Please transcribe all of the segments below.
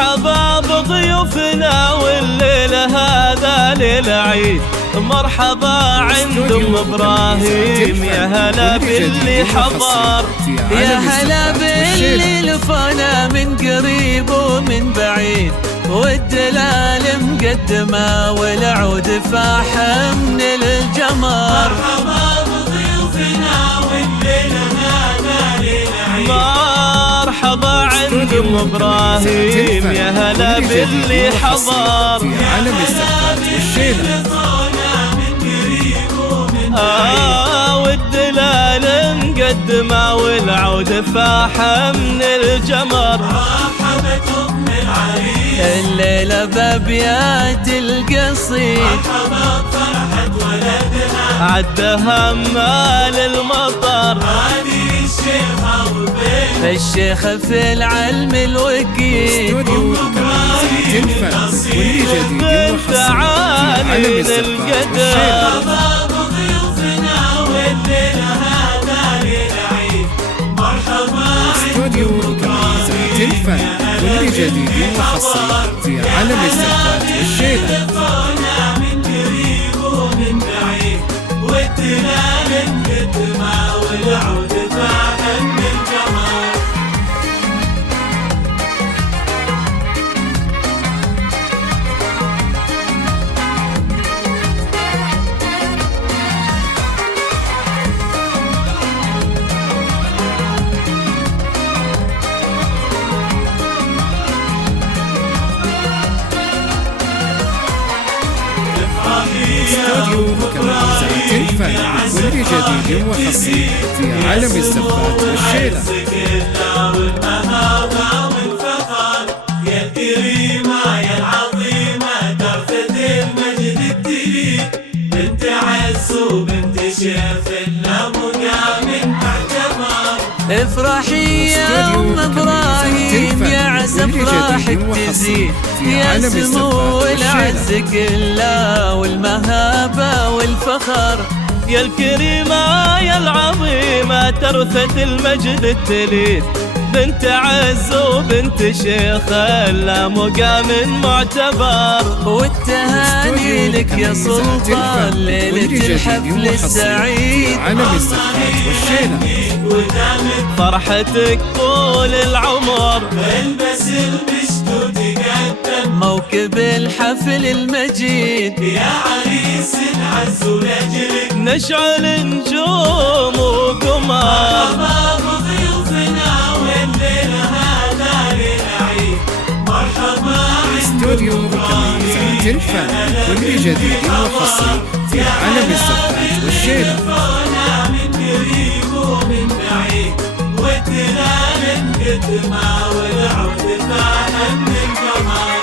مرحبا بضيوفنا والليلة هذا ليلة عيد. مرحبا عند ام ابراهيم، يا هلا باللي حضر، يا هلا باللي لفانا من قريب ومن بعيد، والدلال مقدمه والعود فاح من الجمر. مرحبا بضيوفنا والليلة هذا ليلة عيد. مرحبا عند ام ابراهيم، يا هلا باللي حضر، في عالم الزفات والشيلة. والدلال مقدمه والعود فاح من الجمر. رحبت ام العريس الليلة بابيات القصيد، مرحبا بفرحة ولدها عدها مال المطر. هذه الشيخة وبين الشيخ في العلم الوكيل، ام ابراهيم واللي جديد بنت عالي القدر. مرحبا بضيوفنا والليلة هذا ليلة عيد. مرحبا استوديو كنيزة الفن، واللي جديد وحصري في عالم الزفات والشيلة. لقونا من قريب ومن بعيد، والدلال مقدمه والعود فاح من الجمر. استوديو كنيزة الفن، واللي جديد وحصري في عالم الزفات والشيلة. كلها والمهابة والفخر، يا الكريمة يا العظيمة درفة المجد التليد، بنت عز وبنت شيخ لا مقام معتبر. افرحي يا ام ابراهيم، يا عسى افراحك تزيد، يا سمو العز كله والمهابه والفخر. يا الكريمة يا العظيمة ترثة المجد التليد، بنت عز وبنت شيخ لا مقام معتبر. والتهاني لك يا سلطان ليلة الحفل السعيد، عالم الزفات والشيلة. فرحتك طول العمر، البس المشت وتقدم موكب الحفل المجيد، يا عريس العز لاجلك نشعل نجوم وقمر. مرحبا بضيوفنا والليلة هذا ليلة عيد. مرحبا استوديو كنيزة الفن، واللي جديد وحصري في عالم الزفات والشيلة. لقونا من قريب ومن بعيد، والدلال مقدمه والعود فاح من القمر.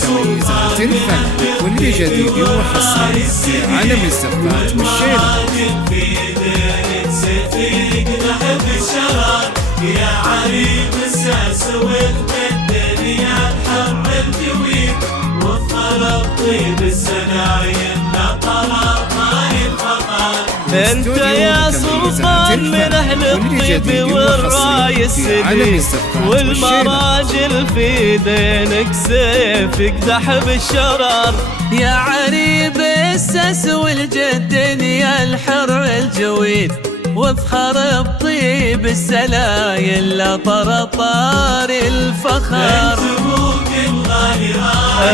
كنيزة الفن، واللي جديد وحصري في عالم الزفات والشيلة. في يديك سيفك نحب الشرار، يا عريب الساس والمدن يا الحر الجويد، وفر الطيب السنايم لا طلب ماي الخطر. انت يا سلطان من اهل الطيب والراي السديد، والمراجل في دينك سيف يقدح بالشرار. يا عريب السس والجدن يا الحر الجويد، وافخر بطيب السلايل لا طرطار الفخر. سموك الغالي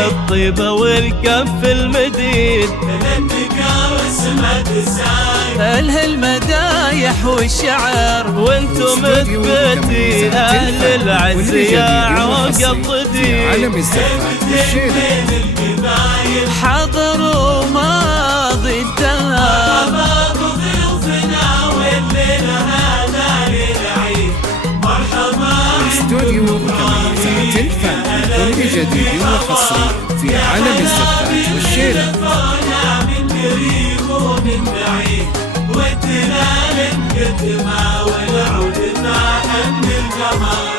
الطيبة والكف المديد، الابتكار اسمك الساي، المدايح والشعر. وانتم مثبتي اهل العز يا عوق الضديد. عالم الزفات والشيلة. القبايل حضروا ماضي الدهر، مرحبا بضيوفنا والليلة هذا ليلة عيد. مرحبا استوديو كنيزة الفن، واللي جديد وحصري في عالم الزفات والشيلة. لقونا من قريب ومن بعيد، هلال قدما والعود فاح من القمر